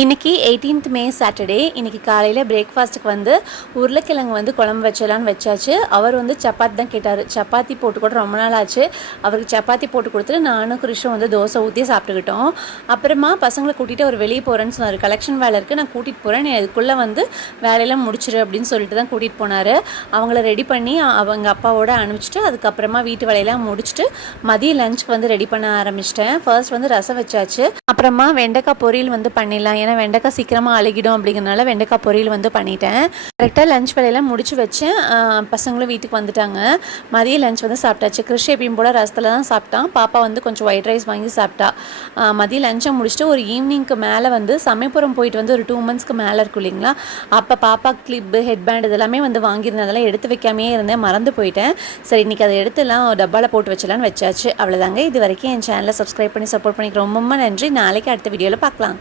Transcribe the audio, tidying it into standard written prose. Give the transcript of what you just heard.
இன்றைக்கி 18th மே Saturday. இன்றைக்கி காலையில் பிரேக்ஃபாஸ்ட்டுக்கு வந்து உருளைக்கிழங்கு வந்து குழம்பு வச்சலான்னு வச்சாச்சு. அவர் வந்து சப்பாத்தி தான் கேட்டார். சப்பாத்தி போட்டு கூட ரொம்ப நாள் ஆச்சு. அவருக்கு சப்பாத்தி போட்டு கொடுத்துட்டு நானும் கிருஷ்ணம் வந்து தோசை ஊற்றி சாப்பிட்டுக்கிட்டோம். அப்புறமா பசங்களை கூட்டிகிட்டு அவர் வெளியே போகிறேன்னு சொன்னார். கலெக்ஷன் வேலை இருக்குது, நான் கூட்டிகிட்டு போகிறேன், நீ அதுக்குள்ளே வந்து வேலையெல்லாம் முடிச்சிரு அப்படின்னு சொல்லிட்டு தான் கூட்டிகிட்டு போனார். அவங்கள ரெடி பண்ணி அவங்க அப்பாவோட அனுப்பிச்சிட்டு அதுக்கப்புறமா வீட்டு வேலையெல்லாம் முடிச்சுட்டு மதியம் லஞ்சுக்கு வந்து ரெடி பண்ண ஆரம்பிச்சிட்டேன். ஃபர்ஸ்ட் வந்து ரசம் வச்சாச்சு. அப்புறமா வெண்டைக்காய் பொரியல் வந்து பண்ணிடலாம், ஏன்னா வெண்டைக்காய் சீக்கிரமாக அழுகிடும் அப்படிங்கிறனால வெண்டைக்காய் பொரியல் வந்து பண்ணிட்டேன். கரெக்டாக லஞ்ச் வேலையெல்லாம் முடிச்சு வச்சேன். பசங்களும் வீட்டுக்கு வந்துட்டாங்க. மதிய லஞ்ச் வந்து சாப்பிட்டாச்சு. கிருஷ் எப்பயும் போல் ரசத்தில் தான் சாப்பிட்டான். பாப்பா வந்து கொஞ்சம் ஒயிட் ரைஸ் வாங்கி சாப்பிட்டா. மதிய லஞ்சை முடிச்சுட்டு ஒரு ஈவினிங்க்கு மேலே வந்து சமயபுரம் போயிட்டு வந்து ஒரு 2 monthsக்கு மேலே இருக்கும் இல்லைங்களா, அப்போ பாப்பா கிளிப்பு ஹெட்பேண்ட் இதெல்லாமே வந்து வாங்கியிருந்தேன். அதெல்லாம் எடுத்து வைக்காமையே இருந்தேன், மறந்து போயிட்டேன். சரி இன்றைக்கி அதை எடுத்துலாம் டப்பாவில் போட்டு வச்சலான்னு வச்சாச்சு. அவ்வளோதாங்க. இது வரைக்கும் என் சேனலை சப்ஸ்கிரைப் பண்ணி சப்போர்ட் பண்ணிக்க ரொம்ப நன்றி. நாளைக்கு அடுத்த வீடியோவில் பார்க்கலாம்.